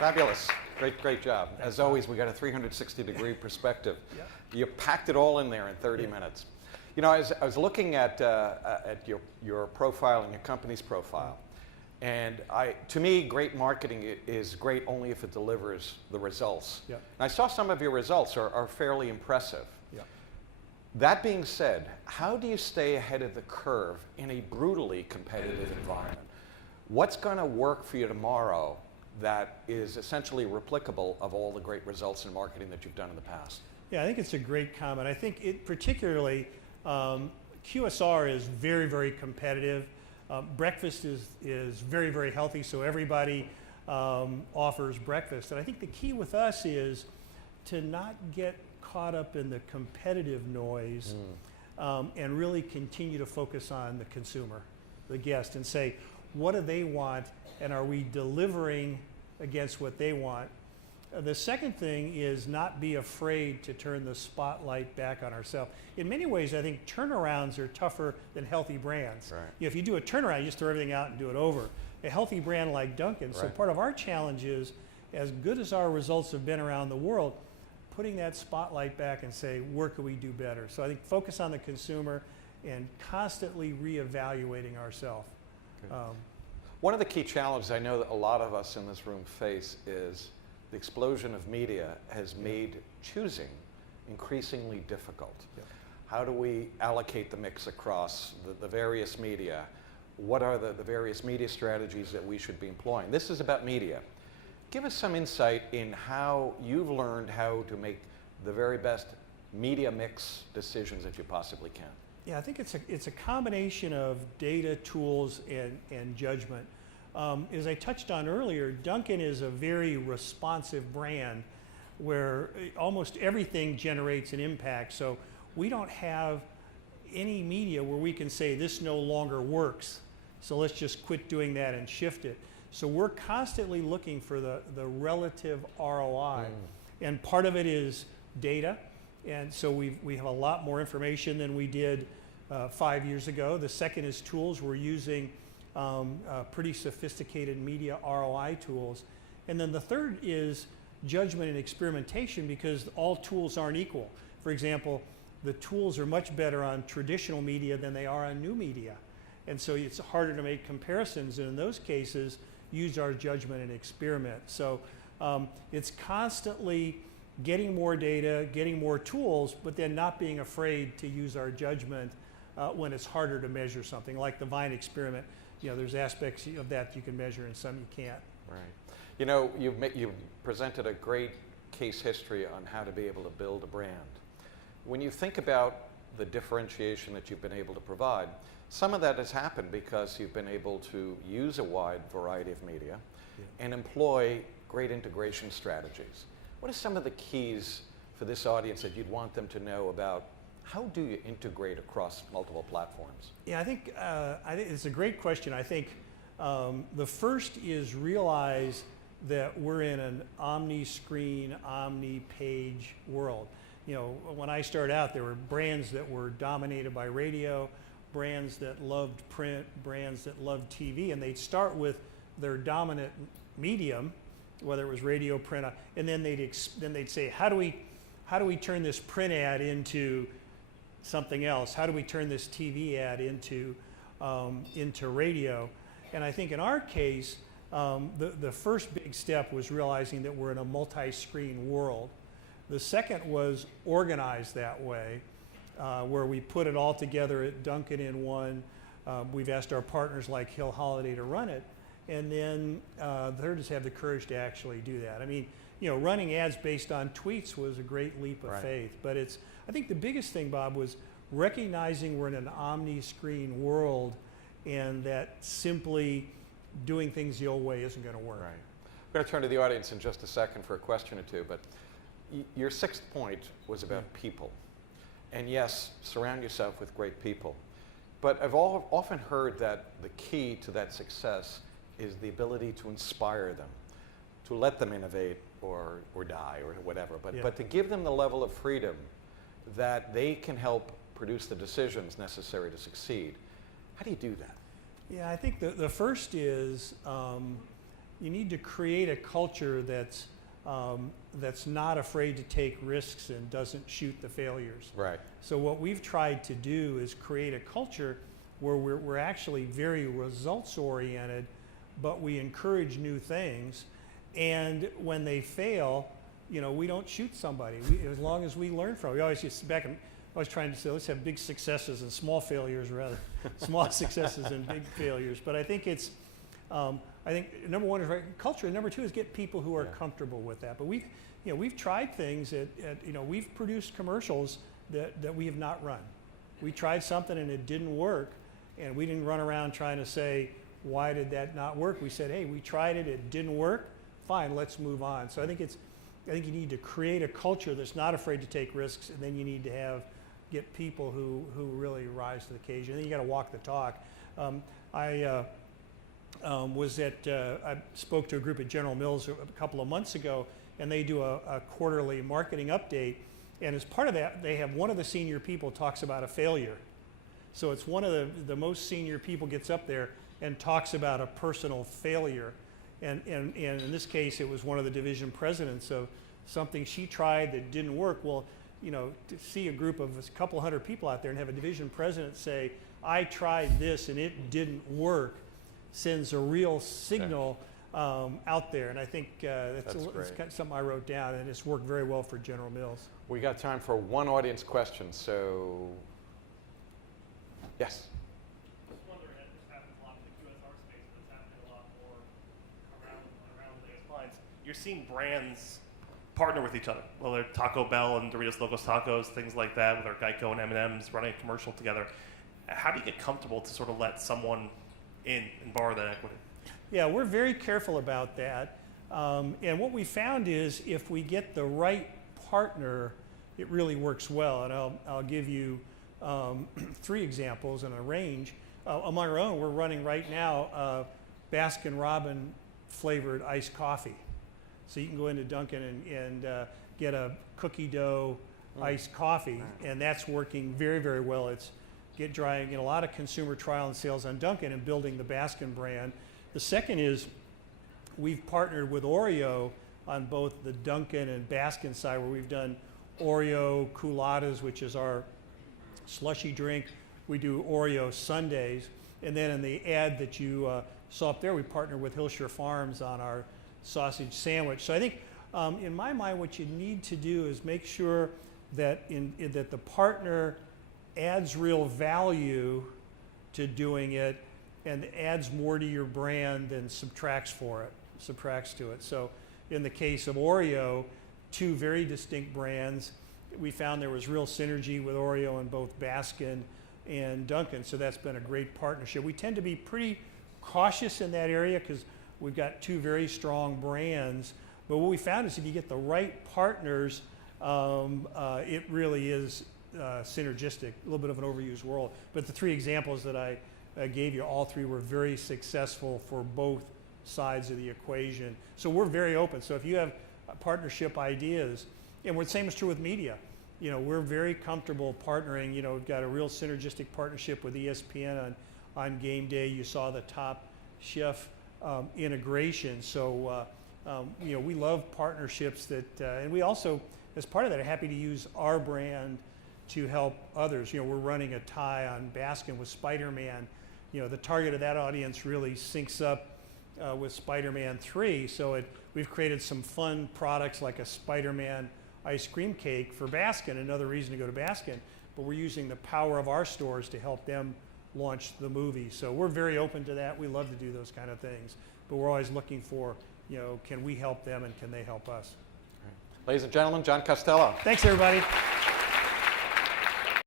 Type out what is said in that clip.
Fabulous. Great job. As always, we got a 360-degree perspective. Yeah. You packed it all in there in 30 minutes. You know, I was looking at your profile and your company's profile, and to me, great marketing is great only if it delivers the results. Yeah. And I saw some of your results are fairly impressive. Yeah. That being said, how do you stay ahead of the curve in a brutally competitive environment? What's going to work for you tomorrow that is essentially replicable of all the great results in marketing that you've done in the past? Yeah, I think it's a great comment. I think it particularly, QSR is very, very competitive. Breakfast is very, very healthy, so everybody offers breakfast. And I think the key with us is to not get caught up in the competitive noise and really continue to focus on the consumer, the guest, and say, what do they want, and are we delivering against what they want? The second thing is not be afraid to turn the spotlight back on ourselves. In many ways, I think turnarounds are tougher than healthy brands. Right. You know, if you do a turnaround, you just throw everything out and do it over. A healthy brand like Dunkin', so Right. part of our challenge is, as good as our results have been around the world, putting that spotlight back and say, where could we do better? So I think focus on the consumer and constantly reevaluating ourselves. One of the key challenges I know that a lot of us in this room face is the explosion of media has made choosing increasingly difficult. Yeah. How do we allocate the mix across the various media? What are the various media strategies that we should be employing? This is about media. Give us some insight in how you've learned how to make the very best media mix decisions that you possibly can. Yeah, I think it's a combination of data, tools, and judgment. As I touched on earlier, Dunkin' is a very responsive brand where almost everything generates an impact. So we don't have any media where we can say this no longer works, so let's just quit doing that and shift it. So we're constantly looking for the relative ROI. And part of it is data. And so we have a lot more information than we did 5 years ago. The second is tools. We're using pretty sophisticated media ROI tools. And then the third is judgment and experimentation, because all tools aren't equal. For example, the tools are much better on traditional media than they are on new media. And so it's harder to make comparisons, and in those cases, use our judgment and experiment. So it's constantly getting more data, getting more tools, but then not being afraid to use our judgment when it's harder to measure something. Like the Vine experiment, you know, there's aspects of that you can measure and some you can't. Right. You know, you've presented a great case history on how to be able to build a brand. When you think about the differentiation that you've been able to provide, some of that has happened because you've been able to use a wide variety of media and employ great integration strategies. What are some of the keys for this audience that you'd want them to know about how do you integrate across multiple platforms? Yeah, I think it's a great question. I think the first is realize that we're in an omni-screen, omni-page world. You know, when I started out, there were brands that were dominated by radio, brands that loved print, brands that loved TV, and they'd start with their dominant medium, whether it was radio, print, and then they'd say, how do we turn this print ad into something else? How do we turn this TV ad into radio? And I think in our case, the first big step was realizing that we're in a multi-screen world. The second was organized that way, where we put it all together at Dunkin' in one. We've asked our partners like Hill Holiday to run it. And then the third is have the courage to actually do that. I mean, you know, running ads based on tweets was a great leap of faith. But I think the biggest thing, Bob, was recognizing we're in an omni-screen world and that simply doing things the old way isn't going to work. Right. We're going to turn to the audience in just a second for a question or two, but your sixth point was about people. And yes, surround yourself with great people. But I've often heard that the key to that success is the ability to inspire them, to let them innovate or die or whatever, but to give them the level of freedom that they can help produce the decisions necessary to succeed. How do you do that? Yeah, I think the first is you need to create a culture that's not afraid to take risks and doesn't shoot the failures. Right. So what we've tried to do is create a culture where we're actually very results oriented, but we encourage new things. And when they fail, you know, we don't shoot somebody. As long as we learn from it. We always used to back in, I was trying to say, let's have big successes and small failures rather. Small successes and big failures. But I think it's, I think number one is right culture, and number two is get people who are comfortable with that. But we've tried things we've produced commercials that we have not run. We tried something and it didn't work, and we didn't run around trying to say, why did that not work? We said, hey, we tried it, it didn't work, fine, let's move on. So I think you need to create a culture that's not afraid to take risks, and then you need to get people who really rise to the occasion. And then you got to walk the talk. I spoke to a group at General Mills a couple of months ago, and they do a quarterly marketing update. And as part of that, they have one of the senior people talks about a failure. So it's one of the most senior people gets up there and talks about a personal failure. And in this case, it was one of the division presidents of something she tried that didn't work. Well, you know, to see a group of a couple hundred people out there and have a division president say, I tried this and it didn't work, sends a real signal out there. And I think that's kind of something I wrote down, and it's worked very well for General Mills. We got time for one audience question, so yes. Just wondering, this happens a lot in the QSR space, but it's happening a lot more around the latest lines. You're seeing brands partner with each other, whether Taco Bell and Doritos Locos Tacos, things like that, with our Geico and M&M's running a commercial together. How do you get comfortable to sort of let someone in and borrow that equity? Yeah, we're very careful about that. And what we found is if we get the right partner, it really works well. And I'll give you 3 examples in a range. Among our own, we're running right now Baskin-Robbins flavored iced coffee. So you can go into Dunkin' and get a cookie dough iced coffee, and that's working very, very well. It's getting a lot of consumer trial and sales on Dunkin' and building the Baskin brand. The second is we've partnered with Oreo on both the Dunkin' and Baskin side, where we've done Oreo Culottes, which is our slushy drink. We do Oreo Sundays. And then in the ad that you saw up there, we partnered with Hillshire Farms on our sausage sandwich. So I think in my mind, what you need to do is make sure that that the partner adds real value to doing it and adds more to your brand than subtracts to it. So in the case of Oreo, 2 very distinct brands, we found there was real synergy with Oreo in both Baskin and Dunkin', so that's been a great partnership. We tend to be pretty cautious in that area because we've got 2 very strong brands, but what we found is if you get the right partners, it really is synergistic, a little bit of an overused word. But the 3 examples that I gave you, all 3 were very successful for both sides of the equation. So we're very open. So if you have partnership ideas, and the same is true with media. You know, we're very comfortable partnering. You know, we've got a real synergistic partnership with ESPN on game day. You saw the Top Chef integration. So, you know, we love partnerships that, and we also, as part of that, are happy to use our brand to help others. You know, we're running a tie on Baskin with Spider-Man. You know, the target of that audience really syncs up with Spider-Man 3. So we've created some fun products like a Spider-Man ice cream cake for Baskin, another reason to go to Baskin. But we're using the power of our stores to help them launch the movie. So we're very open to that. We love to do those kind of things. But we're always looking for, you know, can we help them and can they help us? Ladies and gentlemen, John Costello. Thanks, everybody.